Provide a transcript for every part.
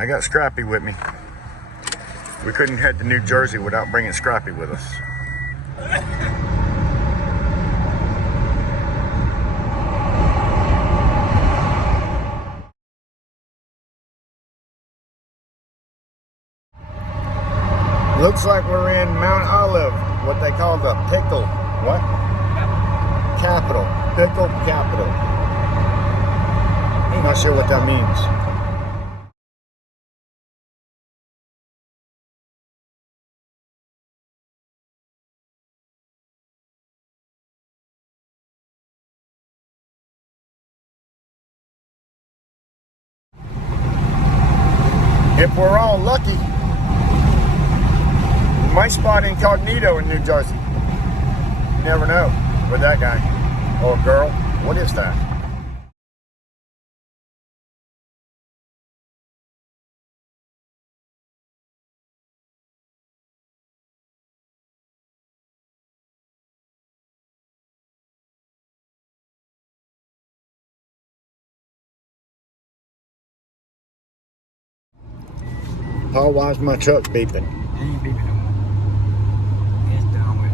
I got Scrappy with me. We couldn't head to New Jersey without bringing Scrappy with us. Looks like we're in Mount Olive, what they call the pickle, what? Capital. Pickle capital. I'm not sure what that means. If we're all lucky, we might spot incognito in New Jersey. You never know with that guy or girl. What is that? Paul, why's my truck beeping? It ain't beeping no more. It's down with.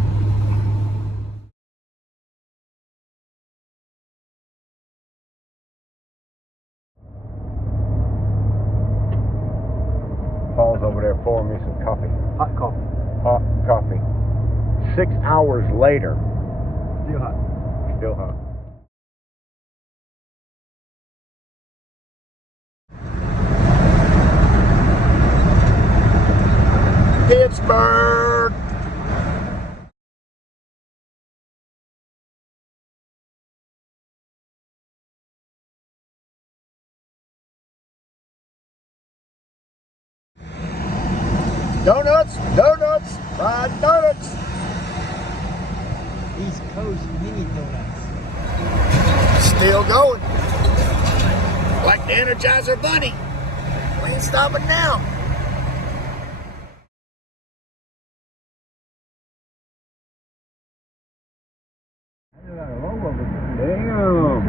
Paul's over there pouring me some coffee. Hot coffee. Hot coffee. 6 hours later. Still hot. Still hot. Pittsburgh. Donuts, donuts, fried donuts. East Coast mini donuts. Still going. Like the Energizer Bunny. We ain't stopping now. Damn.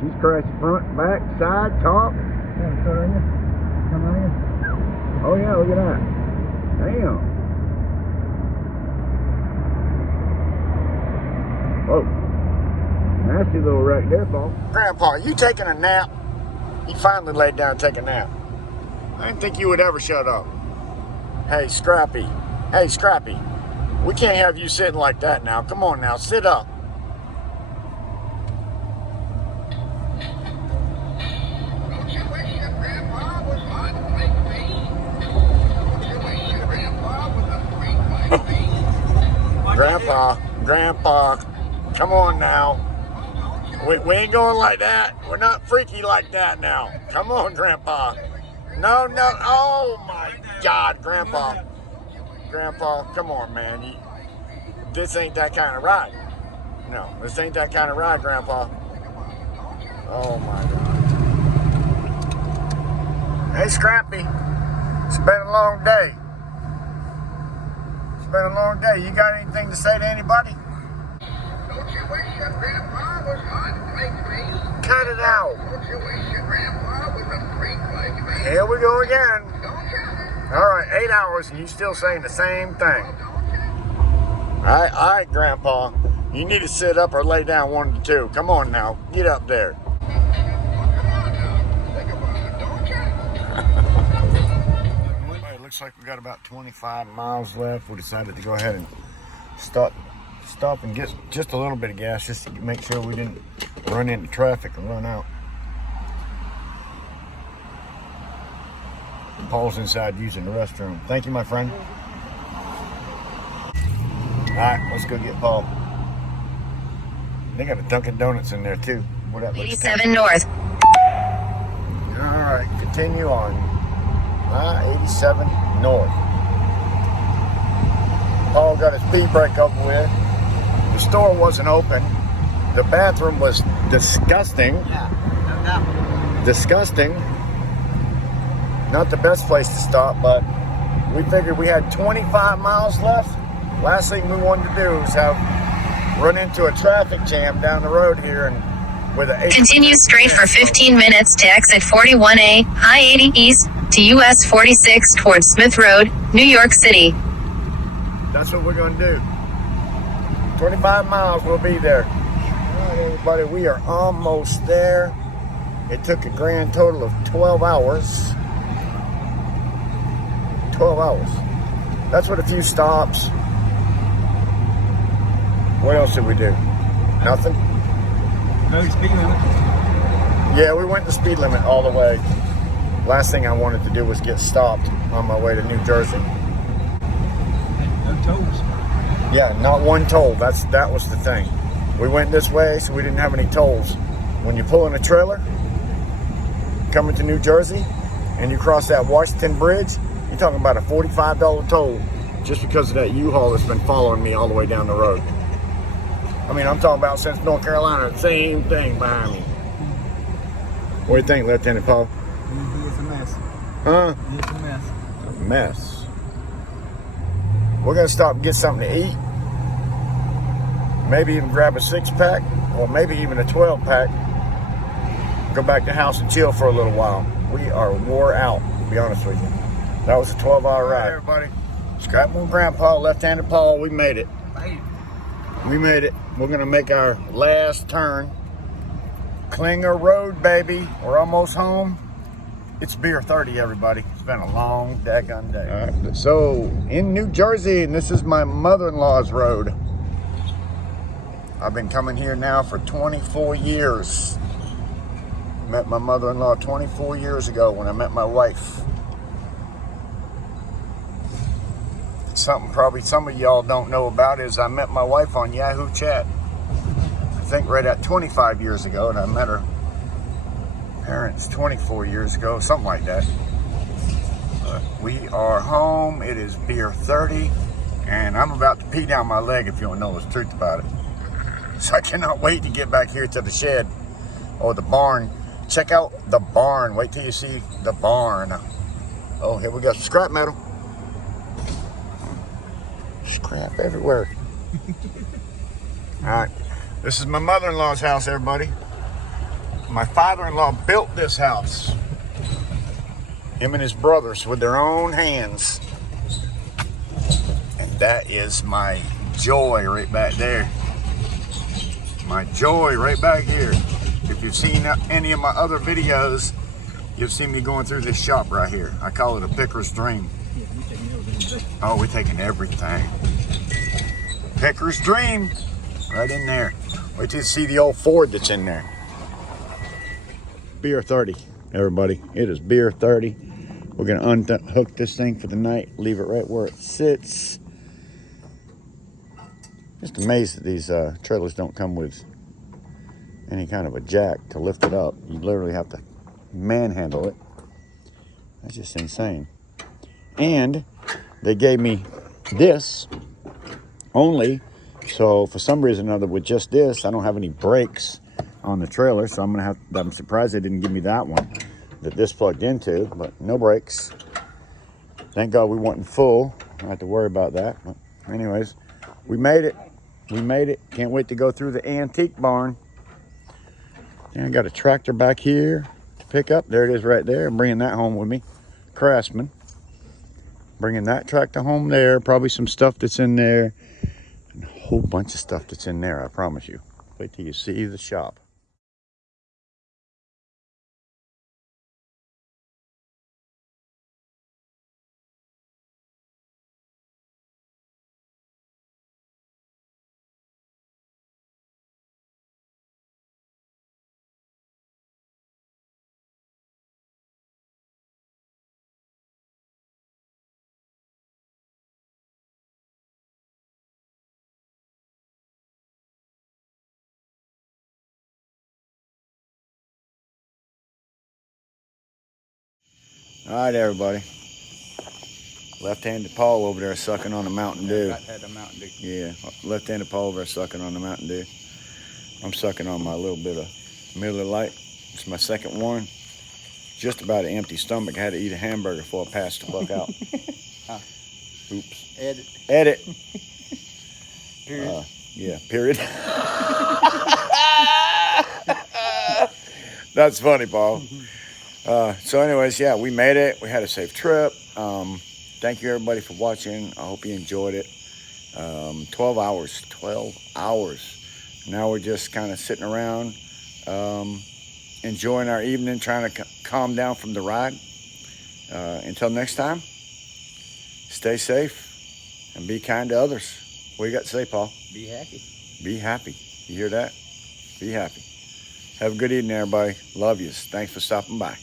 She's crashed front, back, side, top. Oh yeah, look at that. Damn. Whoa. Nasty little wreck there, Paul. Grandpa, you taking a nap? You finally laid down and take a nap. I didn't think you would ever shut up. Hey, Scrappy. Hey, Scrappy. We can't have you sitting like that now. Come on now, sit up. Grandpa, come on now. We ain't going like that. We're not freaky like that now. Come on, Grandpa. No. Oh my God, Grandpa. Grandpa, come on, man. This ain't that kind of ride. No, this ain't that kind of ride, Grandpa. Oh my God. Hey, Scrappy. It's been a long day. It's been a long day. You got anything to say to anybody? Don't you wish your grandpa was hot like me? Cut it out. Don't you wish your grandpa was a freak like me? Here we go again. Don't you? All right, 8 hours and you still saying the same thing. All right, Grandpa. You need to sit up or lay down, one of the two. Come on now, get up there. Well, come on now. Think about it, don't you? It looks like we got about 25 miles left. We decided to go ahead and stop and get just a little bit of gas just to make sure we didn't run into traffic and run out. Paul's inside using the restroom. Thank you, my friend. All right, let's go get Paul. They got a Dunkin' Donuts in there too. 87 north. All right, continue on. 87 north. Paul got his speed brake over with. The store wasn't open. The bathroom was disgusting. Yeah, no doubt. Disgusting. Not the best place to stop, but we figured we had 25 miles left. Last thing we wanted to do is run into a traffic jam down the road here and with an 8. Continue straight for 15 minutes to exit 41A, I-80 East, to US 46 towards Smith Road, New York City. That's what we're going to do. 25 miles, we'll be there. All right, everybody, we are almost there. It took a grand total of 12 hours. 12 hours. That's with a few stops. What else did we do? Nothing? No speed limit. Yeah, we went the speed limit all the way. Last thing I wanted to do was get stopped on my way to New Jersey. No tolls. Yeah, not one toll. That was the thing. We went this way, so we didn't have any tolls. When you pull in a trailer, coming to New Jersey, and you cross that Washington Bridge, you're talking about a $45 toll just because of that U-Haul that's been following me all the way down the road. I mean, I'm talking about since North Carolina, same thing behind me. What do you think, Lieutenant Paul? It's a mess. Huh? It's a mess. A mess. We're gonna stop and get something to eat. Maybe even grab a 6-pack, or maybe even a 12-pack. Go back to the house and chill for a little while. We are wore out, to be honest with you. That was a 12-hour ride. Everybody, Scrap Moon Grandpa, Left-Handed Paul, we made it. We made it. We're gonna make our last turn. Klinger Road, baby. We're almost home. It's beer 30, everybody. It's been a long daggone day. All right, so in New Jersey, and this is my mother-in-law's road. I've been coming here now for 24 years. Met my mother-in-law 24 years ago when I met my wife. Something probably some of y'all don't know about is I met my wife on Yahoo Chat. I think right at 25 years ago, and I met her parents 24 years ago, something like that. But we are home. It is beer 30, and I'm about to pee down my leg if you want to know the truth about it. So I cannot wait to get back here to the shed or the barn. Check out the barn. Wait till you see the barn. Oh, here we got some scrap metal. Scrap everywhere. All right, this is my mother-in-law's house, everybody. My father-in-law built this house. Him and his brothers with their own hands. And that is my joy right back there. My joy right back here. If you've seen any of my other videos, you've seen me going through this shop right here. I call it a picker's dream. Oh, we're taking everything. Picker's dream, right in there. Wait till you see the old Ford that's in there. Beer 30, everybody. It is beer 30. We're gonna unhook this thing for the night, leave it right where it sits. Just amazed that these trailers don't come with any kind of a jack to lift it up. You literally have to manhandle it. That's just insane. And they gave me this only, so for some reason or other with just this, I don't have any brakes on the trailer, so I'm surprised they didn't give me that one that this plugged into, but no brakes. Thank God we weren't full. I don't have to worry about that. But anyways, we made it. We made it. Can't wait to go through the antique barn. And I got a tractor back here to pick up. There it is right there. I'm bringing that home with me. Craftsman. Bringing that tractor home there. Probably some stuff that's in there. And a whole bunch of stuff that's in there, I promise you. Wait till you see the shop. All right, everybody. Left-handed Paul over there sucking on the Mountain Dew. Had the Mountain Dew. Yeah, left-handed Paul over there sucking on the Mountain Dew. I'm sucking on my little bit of Miller Lite. It's my second one. Just about an empty stomach. I had to eat a hamburger before I passed the fuck out. Oops. Edit. Period. Yeah, period. That's funny, Paul. So anyways, yeah, we made it. We had a safe trip. Thank you, everybody, for watching. I hope you enjoyed it. 12 hours. 12 hours. Now we're just kind of sitting around, enjoying our evening, trying to calm down from the ride. Until next time, stay safe and be kind to others. What do you got to say, Paul? Be happy. Be happy. You hear that? Be happy. Have a good evening, everybody. Love yous. Thanks for stopping by.